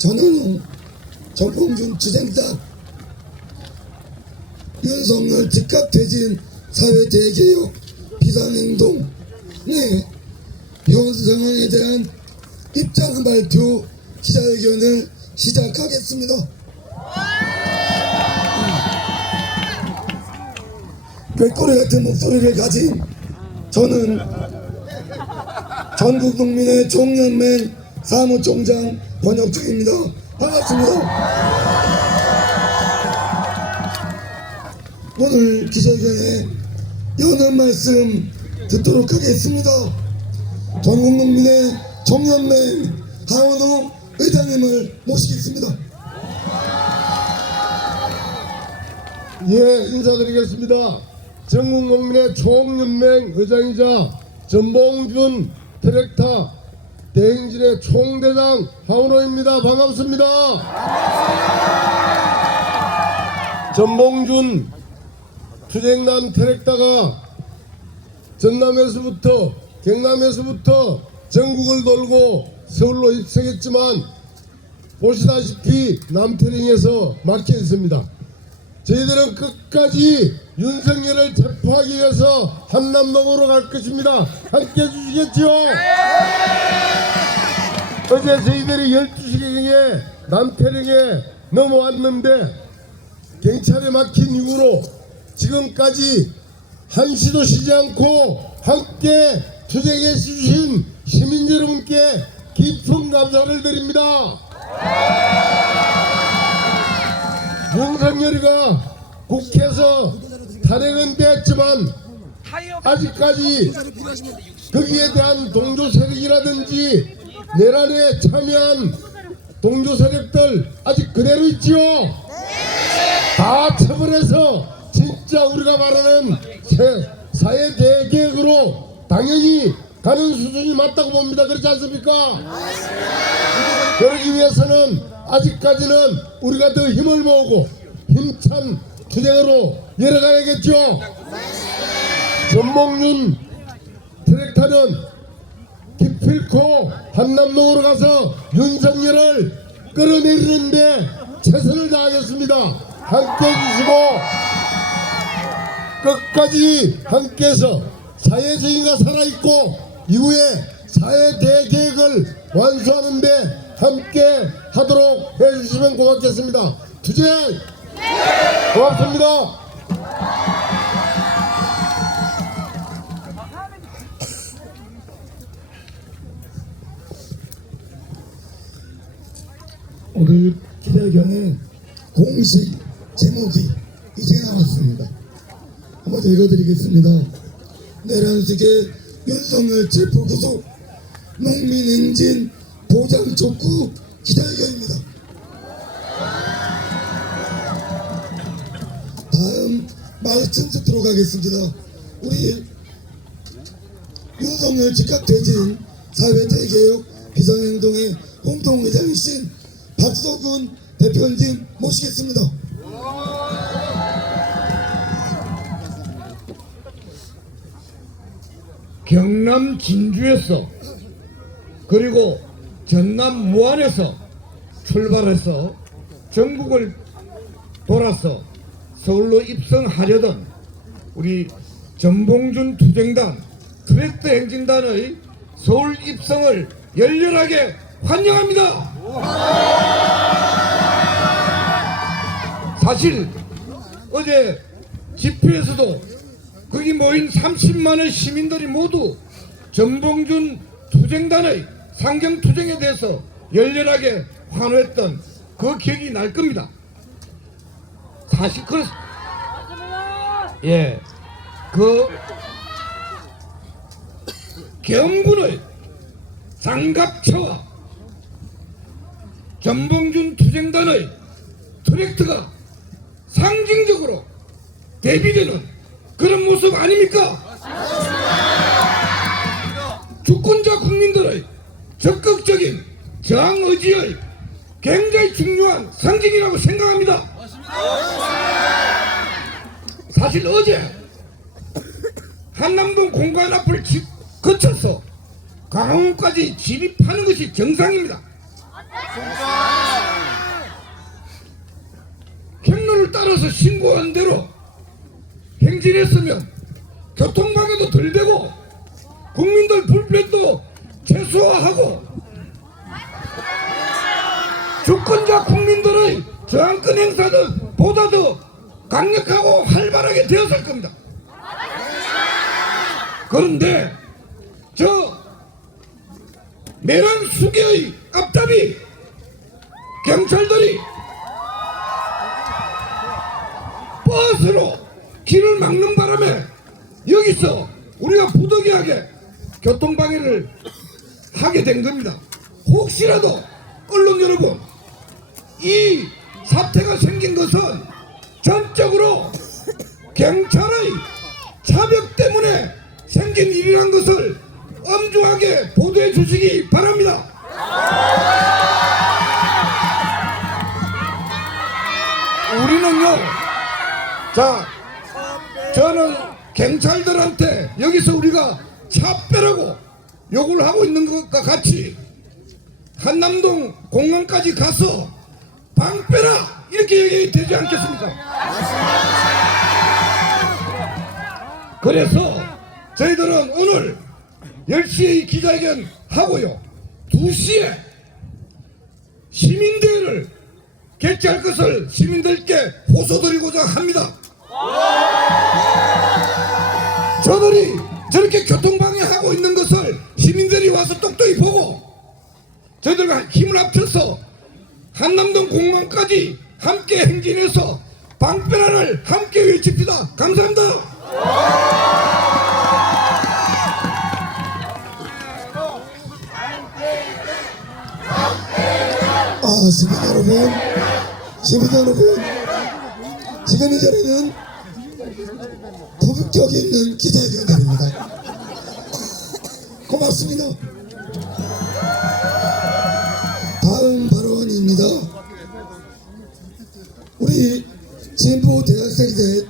전현웅, 정봉준 주쟁단, 윤석열 즉각 퇴진 사회 대개혁 비상행동의 현 상황에 대한 입장 발표 기자회견을 시작하겠습니다. 꾀꼬리 같은 목소리를 가진 저는 전국농민의 총연맹 사무총장 권혁중입니다. 반갑습니다. 오늘 기자회견에 연한 말씀 듣도록 하겠습니다. 전국농민의 총연맹 하원호 의장님을 모시겠습니다. 예, 인사드리겠습니다. 전국농민의 총연맹 의장이자 전봉준 트랙터 대행진의 총대장 하원호입니다. 반갑습니다. 전봉준 투쟁단 트랙터가 전남에서부터 경남에서부터 전국을 돌고 서울로 입성했지만 보시다시피 남태령에서 막혀 있습니다. 저희들은 끝까지 윤석열을 체포하기 위해서 한남동으로 갈 것입니다. 함께 해주시겠죠? 어제 저희들이 12시경에 남태령에 넘어왔는데 경찰에 막힌 이후로 지금까지 한시도 쉬지 않고 함께 투쟁해 주신 시민 여러분께 깊은 감사를 드립니다. 윤석열이가 국회에서 탄핵은 됐지만 아직까지 거기에 대한 동조 세력이라든지 내란에 참여한 동조 세력들 아직 그대로 있지요. 다 처벌해서 진짜 우리가 말하는 사회 대개혁으로 당연히 가는 수준이 맞다고 봅니다. 그렇지 않습니까? 그러기 위해서는 아직까지는 우리가 더 힘을 모으고 힘찬 투쟁으로 열어가야겠죠. 전봉준 트랙터는 기필코 한남동으로 가서 윤석열을 끌어내리는데 최선을 다하겠습니다. 함께 해주시고 끝까지 함께해서 사회주의가 살아있고 이후에 사회 대개혁을 완수하는데 함께 하도록 해주시면 고맙겠습니다. 투쟁! 고맙습니다. 오늘 기자회견의 공식 제목이 이제 나왔습니다. 한번 읽어드리겠습니다. 내란 세계 윤석열 체포 구속 농민행진 보장 촉구 기자회견입니다. 다음 말씀 듣도록 하겠습니다. 우리 윤석열 즉각 퇴진 사회 대개혁 비상행동의 공동의장이신 박서군 대표님 모시겠습니다. 경남 진주에서 그리고 전남 무안에서 출발해서 전국을 돌아서 서울로 입성하려던 우리 전봉준 투쟁단 트랙터 행진단의 서울 입성을 열렬하게 환영합니다. 사실 어제 집회에서도 거기 모인 30만의 시민들이 모두 전봉준 투쟁단의 상경투쟁에 대해서 열렬하게 환호했던 그 기억이 날 겁니다. 사실 그렇습니다. 예, 그 계엄군의 장갑차와 전봉준 투쟁단의 트랙터가 상징적으로 대비되는 그런 모습 아닙니까? 주권자 국민들의 적극적인 저항 의지의 굉장히 중요한 상징이라고 생각합니다. 사실 어제 한남동 공간 앞을 거쳐서 강원까지 진입하는 것이 정상입니다. 법을 따라서 신고한 대로 행진했으면 교통방해도 덜 되고 국민들 불편도 최소화하고 주권자 국민들의 저항권 행사는 보다 더 강력하고 활발하게 되었을 겁니다. 그런데 저 매랑 수개의 앞잡이 경찰들이 버스로 길을 막는 바람에 여기서 우리가 부득이하게 교통방해를 하게 된 겁니다. 혹시라도 언론 여러분, 이 사태가 생긴 것은 전적으로 경찰의 차벽 때문에 생긴 일이란 것을 엄중하게 보도해 주시기 바랍니다. 우리는요, 자, 저는 경찰들한테 여기서 우리가 차 빼라고 욕을 하고 있는 것과 같이 한남동 공항까지 가서 방 빼라 이렇게 얘기 되지 않겠습니까? 그래서 저희들은 오늘 10시에 기자회견 하고요, 2시에 시민대회를 개최할 것을 시민들께 호소드리고자 합니다. 저들이 저렇게 교통방해하고 있는 것을 시민들이 와서 똑똑히 보고 저희들과 힘을 합쳐서 한남동 공항까지 함께 행진해서 방패란을 함께 외칩시다. 감사합니다. 시민 여러분, 지금 이 자리는 부득 있는 기자회견입니다. 고맙습니다. 다음 발언입니다. 우리 진보 대학생대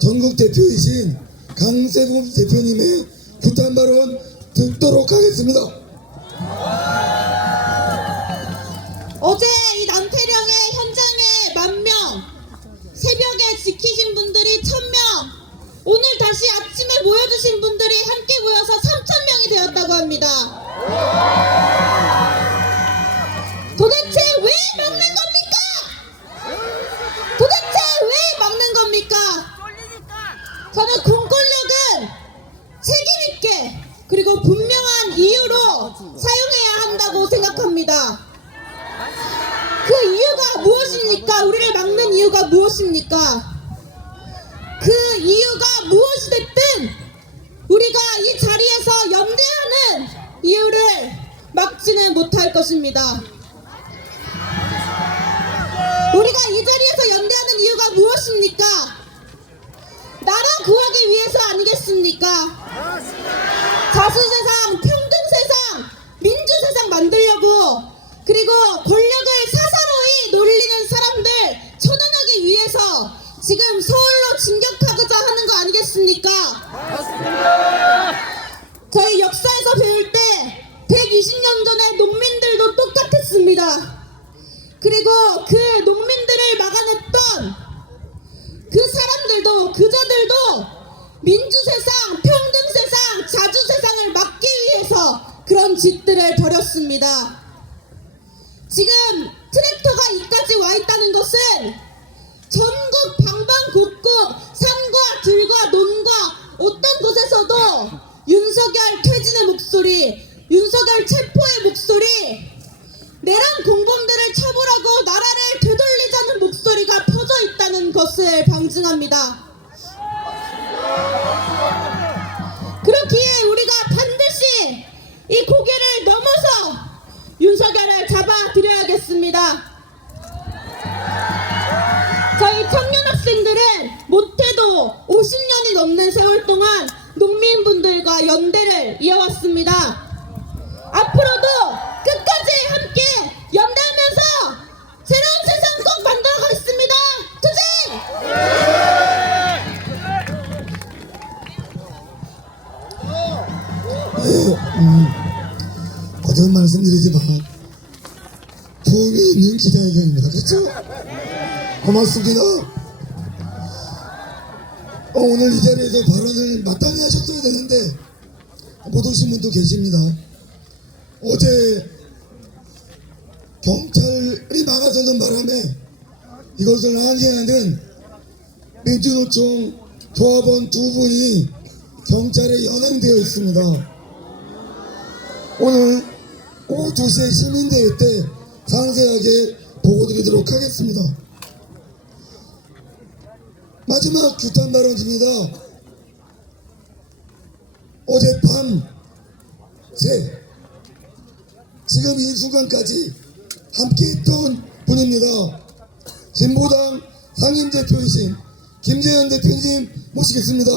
전국 대표이신 강세범 대표님의 규탄 발언 듣도록 하겠습니다. 어제 이 남태령의 현장에 10,000명, 새벽에 지키신 분들이 1,000명, 오늘 다시 아침에 모여주신 분들이 함께 모여서 3,000명이 되었다고 합니다. 도대체 왜 막는 겁니까? 도대체 왜 막는 겁니까? 저는 공권력은 책임있게 그리고 분명한 이유로 사용해야 한다고 생각합니다. 그 이유가 무엇입니까? 우리를 막는 이유가 무엇입니까? 그 이유가 무엇이 됐든 우리가 이 자리에서 연대하는 이유를 막지는 못할 것입니다. 우리가 이 자리에서 연대하는 이유가 무엇입니까? 나라 구하기 위해서 아니겠습니까? 자수세상, 평등세상, 민주세상 만들려고, 그리고 권력을 사사로이 놀리는 사람들 처단하기 위해서 지금 서울로 진격하고자 하는 거 아니겠습니까? 저희 역사에서 배울 때 120년 전에 농민들도 똑같았습니다. 그리고 그 농민들을 막아냈던 그 사람들도, 그자들도 민주세상, 평등세상, 자주세상을 막기 위해서 그런 짓들을 벌였습니다. 지금 트랙터가 이까지 와 있다는 것은 전국 방방곡곡 산과 들과 논과 어떤 곳에서도 윤석열 퇴진의 목소리, 윤석열 체포의 목소리, 내란 공범들을 처벌하고 나라를 되돌리자는 목소리가 퍼져 있다는 것을 방증합니다. 그렇기에 우리가 반드시 이 고개를 넘어서 윤석열을 잡아드려야겠습니다. 저희 청년 학생들은 못해도 50년이 넘는 세월 동안 농민분들과 연대를 이어왔습니다. 앞으로도 끝까지 함께 연대하면서 새로운 세상 꼭 만들어 가겠습니다. 투쟁! 거듭 말씀드리지만 품이 있는 기자회견입니다. 그렇죠? 고맙습니다. 오늘 이 자리에서 발언을 마땅히 하셨어야 되는데 못 오신 분도 계십니다. 어제 경찰이 막아서는 바람에 이것을 항의하는 민주노총 조합원 두 분이 경찰에 연행되어 있습니다. 오늘 오후 2시에 시민대회 때 상세하게 보고드리도록 하겠습니다. 마지막 규탄 발언입니다. 어젯밤 새 지금 이 순간까지 함께했던 분입니다. 진보당 상임대표이신 김재현 대표님 모시겠습니다.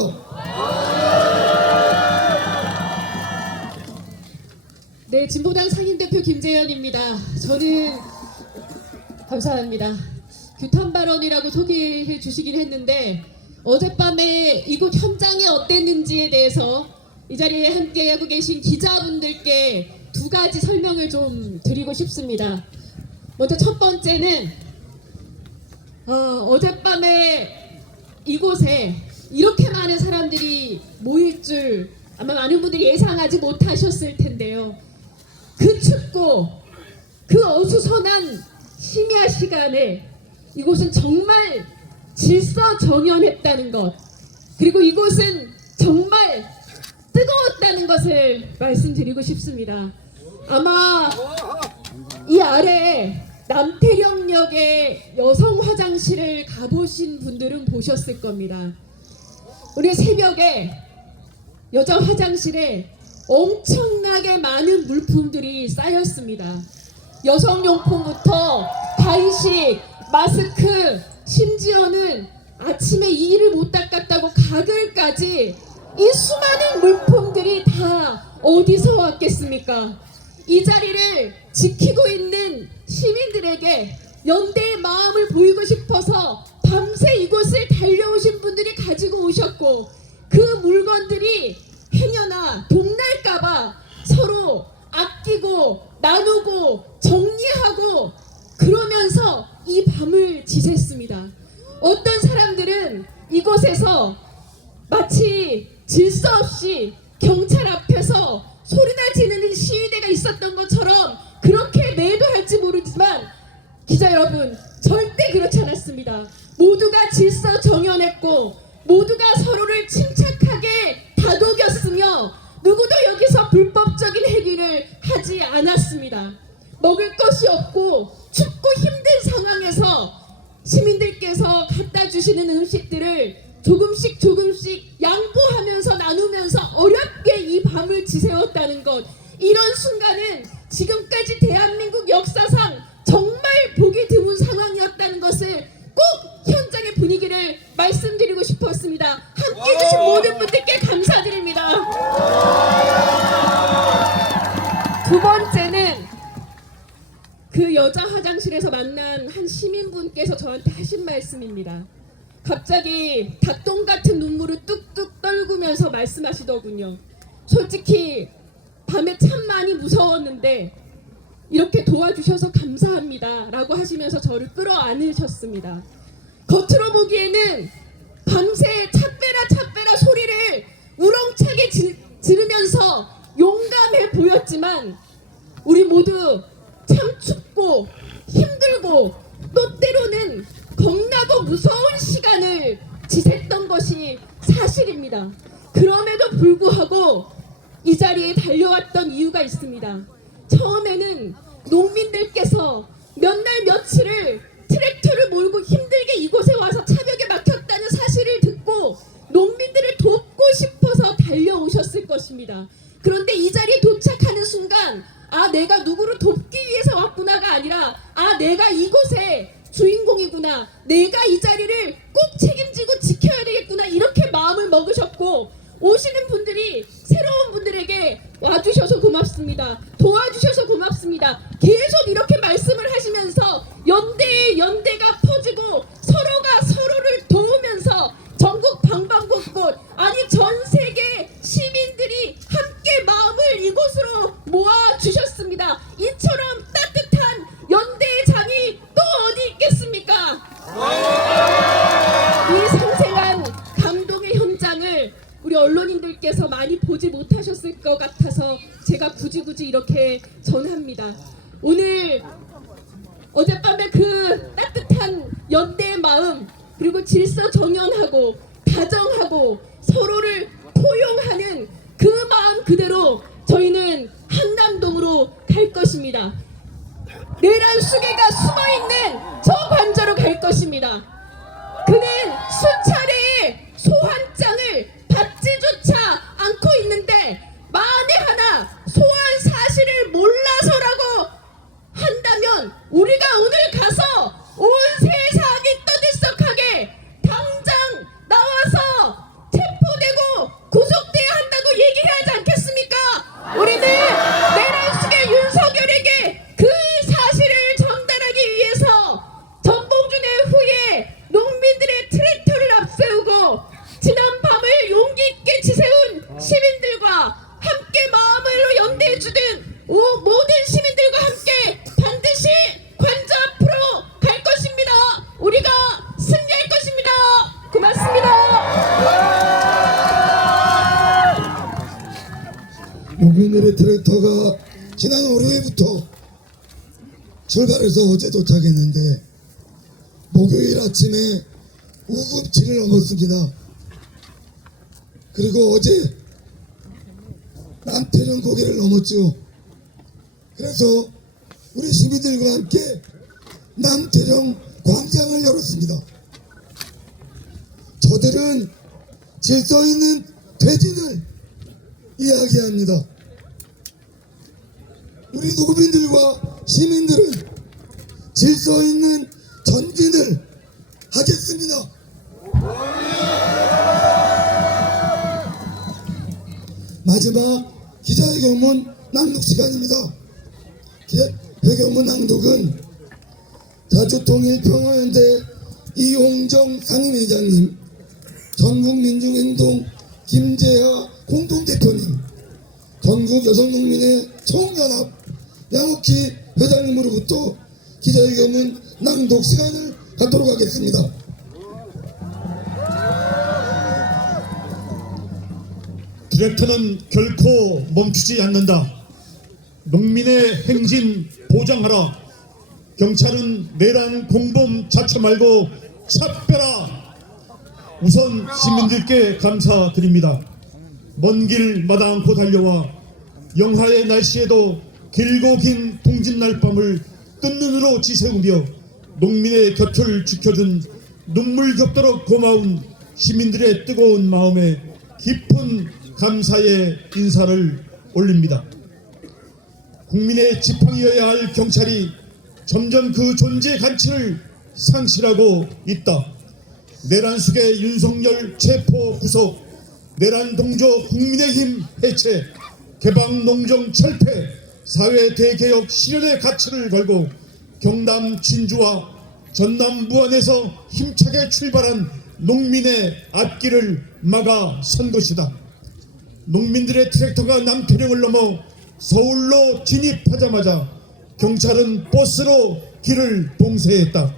네, 진보당 상임대표 김재현입니다. 저는 감사합니다. 규탄 발언이라고 소개해 주시긴 했는데 어젯밤에 이곳 현장이 어땠는지에 대해서 이 자리에 함께하고 계신 기자분들께 두 가지 설명을 좀 드리고 싶습니다. 먼저 첫 번째는 어젯밤에 이곳에 이렇게 많은 사람들이 모일 줄 아마 많은 분들이 예상하지 못하셨을 텐데요. 그 춥고 그 어수선한 심야 시간에 이곳은 정말 질서정연했다는 것, 그리고 이곳은 정말 뜨거웠다는 것을 말씀드리고 싶습니다. 아마 이 아래에 남태령역의 여성 화장실을 가보신 분들은 보셨을 겁니다. 오늘 새벽에 여자 화장실에 엄청나게 많은 물품들이 쌓였습니다. 여성용품부터 간식, 마스크, 심지어는 아침에 이를 못 닦았다고 가글까지 이 수많은 물품들이 다 어디서 왔겠습니까? 이 자리를 지키고 있는 시민들에게 연대의 마음을 보이고 싶어서 밤새 이곳을 달려오신 분들이 가지고 오셨고, 그 물건들이 행여나 동날까봐 서로 아끼고 나누고 정리하고 그러면서 이 밤을 지샜습니다. 어떤 사람들은 이곳에서 마치 질서 없이 경찰 앞에서 소리나 지르는 시위대가 있었던 것처럼 그렇게 매도할지 모르지만 기자 여러분, 절대 그렇지 않았습니다. 모두가 질서 정연했고 모두가 서로를 침착하게 다독였으며 누구도 여기서 불법적인 행위를 하지 않았습니다. 먹을 것이 없고 춥고 힘든 상황에서 시민들께서 갖다 주시는 음식들을 조금씩 양보하면서 나누면서 어렵게 이 밤을 지새웠다는 것, 이런 순간은 지금까지 대한민국 역사상 정말 보기 드문 상황이었다는 것을 꼭 현장의 분위기를 말씀드리고 싶었습니다. 함께 해주신 모든 분들께 감사드립니다. 두 번째는 그 여자 화장실에서 만난 한 시민분께서 저한테 하신 말씀입니다. 갑자기 닭똥 같은 눈물을 뚝뚝 떨구면서 말씀하시더군요. 솔직히 밤에 참 많이 무서웠는데 이렇게 도와주셔서 감사합니다 라고 하시면서 저를 끌어안으셨습니다. 겉으로 보기에는 밤새 차빼라 소리를 우렁차게 지르면서 용감해 보였지만 우리 모두 참 춥고 힘들고 또 때로는 겁나고 무서운 시간을 지샜던 것이 사실입니다. 그럼에도 불구하고 이 자리에 달려왔던 이유가 있습니다. 처음에는 농민들께서 몇 날 며칠을 트랙터를 몰고 힘들게 이곳에 와서 차벽에 막혔다는 사실을 듣고 농민들을 돕고 싶어서 달려오셨을 것입니다. 그런데 이 자리에 도착하는 순간 내가 누구를 돕기 위해서 왔구나가 아니라 내가 이곳에 주인공이구나, 내가 이 자리를 꼭 책임지고 지켜야 되겠구나, 이렇게 마음을 먹으셨고, 오시는 분들이 새로운 분들에게 와주셔서 고맙습니다, 도와주셔서 고맙습니다, 계속 이렇게 말씀을 하시면서 연대가 퍼지고 서로가 서로를 도우면서 전국 방방곳곳, 아니 전 세계 시민들이 함께 마음을 이곳으로 모아주셨습니다. 이처럼 따뜻한 연대의 장이 또 어디 있겠습니까? 이 생생한 감동의 같아서 제가 굳이 이렇게 전합니다. 오늘 어젯밤에 그 따뜻한 연대의 마음, 그리고 질서 정연하고 다정하고 서로를 포용하는 그 마음 그대로 저희는 한남동으로 갈 것입니다. 내란 수계가 숨어있는 저 관저로 갈 것입니다. 그는 수차례 소환장을 받지조차 않고 있는데 만에 하나 소환 사실을 몰라서라고 한다면 우리가 오늘 가서 온 세상이 떠들썩하게 당장 나와서 체포되고 구속돼야 한다고 얘기해야 하지 않겠습니까? 우리는 내란 수계 윤석열에게 그 사실을 전달하기 위해서 전봉준의 후에 농민들의 트랙터를 앞세우고 지난 밤을 용기 있게 지새운 시민들과 함께 마음으로 연대해주던 모든 시민들과 함께 반드시 관저 앞으로 갈 것입니다. 우리가 승리할 것입니다. 고맙습니다. 농민들의 트랙터가 지난 월요일부터 출발해서 어제 도착했는데 목요일 아침에 우급지를 넘었습니다. 그리고 어제 남태령 고개를 넘었죠. 그래서 우리 시민들과 함께 남태령 광장을 열었습니다. 저들은 질서 있는 퇴진을 이야기합니다. 우리 농민들과 시민들은 질서 있는 전진을 하겠습니다. 마지막 기자회견문 낭독 시간입니다. 회견문 낭독은 자주통일평화연대 이홍정 상임회장님, 전국민중행동 김재하 공동대표님, 전국여성농민의 총연합 양옥희 회장님으로부터 기자회견문 낭독 시간을 갖도록 하겠습니다. 트랙터는 결코 멈추지 않는다. 농민의 행진 보장하라. 경찰은 내란 공범 자처 말고 차빼라. 우선 시민들께 감사드립니다. 먼 길 마다 않고 달려와 영하의 날씨에도 길고 긴 동짓날 밤을 뜬 눈으로 지새우며 농민의 곁을 지켜준 눈물 겹도록 고마운 시민들의 뜨거운 마음에 깊은 감사의 인사를 올립니다. 국민의 지팡이여야 할 경찰이 점점 그 존재 가치를 상실하고 있다. 내란 수계 윤석열 체포 구속, 내란 동조 국민의힘 해체, 개방 농정 철폐, 사회 대개혁 실현의 가치를 걸고 경남 진주와 전남 무안에서 힘차게 출발한 농민의 앞길을 막아 선 것이다. 농민들의 트랙터가 남태령을 넘어 서울로 진입하자마자 경찰은 버스로 길을 봉쇄했다.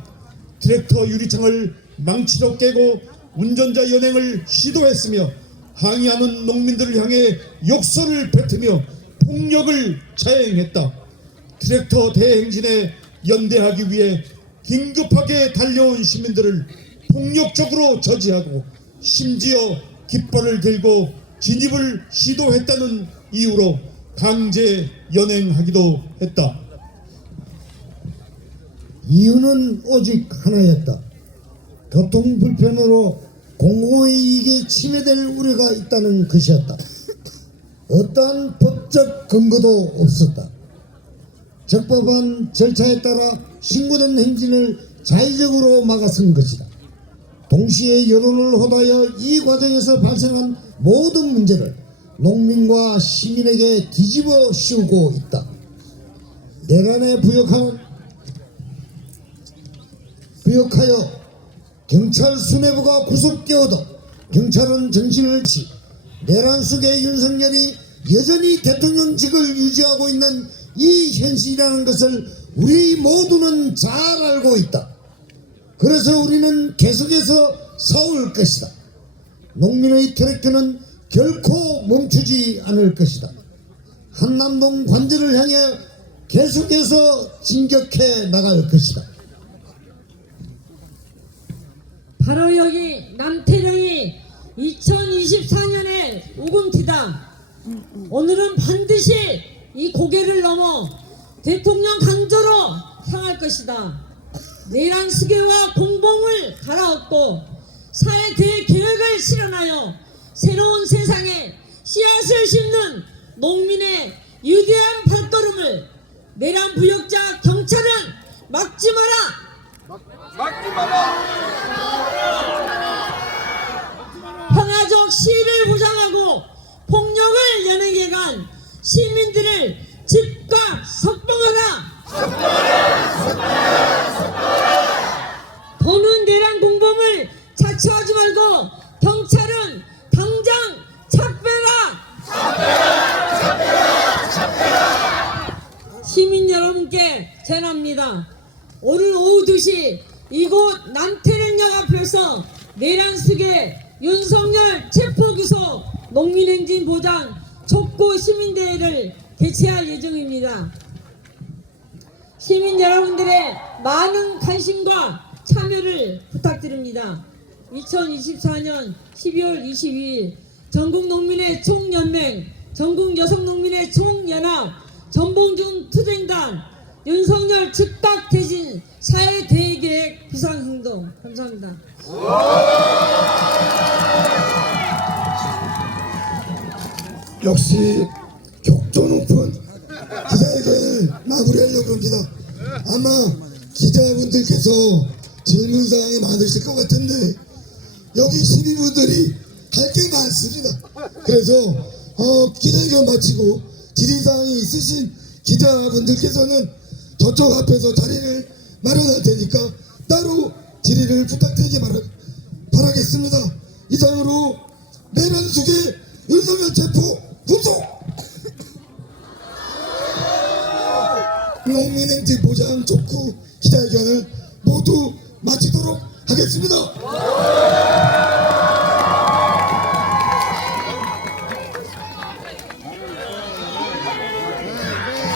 트랙터 유리창을 망치로 깨고 운전자 연행을 시도했으며 항의하는 농민들을 향해 욕설을 뱉으며 폭력을 자행했다. 트랙터 대행진에 연대하기 위해 긴급하게 달려온 시민들을 폭력적으로 저지하고 심지어 깃발을 들고 진입을 시도했다는 이유로 강제 연행하기도 했다. 이유는 오직 하나였다. 교통 불편으로 공공의 이익이 침해될 우려가 있다는 것이었다. 어떠한 법적 근거도 없었다. 적법한 절차에 따라 신고된 행진을 자의적으로 막아선 것이다. 동시에 여론을 호도하여 이 과정에서 발생한 모든 문제를 농민과 시민에게 뒤집어 씌우고 있다. 내란에 부역하여 경찰 수뇌부가 구속되어도 경찰은 정신을 치 내란 속에 윤석열이 여전히 대통령직을 유지하고 있는 이 현실이라는 것을 우리 모두는 잘 알고 있다. 그래서 우리는 계속해서 싸울 것이다. 농민의 트랙터는 결코 멈추지 않을 것이다. 한남동 관절을 향해 계속해서 진격해 나갈 것이다. 바로 여기 남태령이 2024년의 우금티다. 오늘은 반드시 이 고개를 넘어 대통령 강조로 향할 것이다. 내란 수계와 공범을 갈아엎고 사회 대계획을 실현하여 새로운 세상에 씨앗을 심는 농민의 위대한 발걸음을 내란 부역자 경찰은 막지 마라. 평화적 시위를 보장하고 폭력을 연행해 간 시민들을 집과 석방하라. 더는 내란 공범을 자처하지 말고 경찰은 당장 착배라. 시민 여러분께 전합니다. 오늘 오후 2시 이곳 남태령역 앞에서 내란 수계 윤석열 체포기소 농민행진 보장 촉구 시민대회를 개최할 예정입니다. 시민 여러분들의 많은 관심과 참여를 부탁드립니다. 2024년 12월 22일 전국농민의 총연맹, 전국여성농민의 총연합, 전봉준 투쟁단, 윤석열 즉각 대진 사회대계획 비상행동. 감사합니다. 역시 격조 높은 기자회견을 마무리하려고 합니다. 아마 기자분들께서 질문사항이 많으실 것 같은데 여기 시민분들이 할 게 많습니다. 그래서 기자회견 마치고 질의사항이 있으신 기자분들께서는 저쪽 앞에서 자리를 마련할 테니까 따로 질의를 부탁드리기 바라겠습니다. 이상으로 내란 속에 윤석열 체포 구속 농민행진 보장 촉구 기자회견을 모두 마치도록 하겠습니다.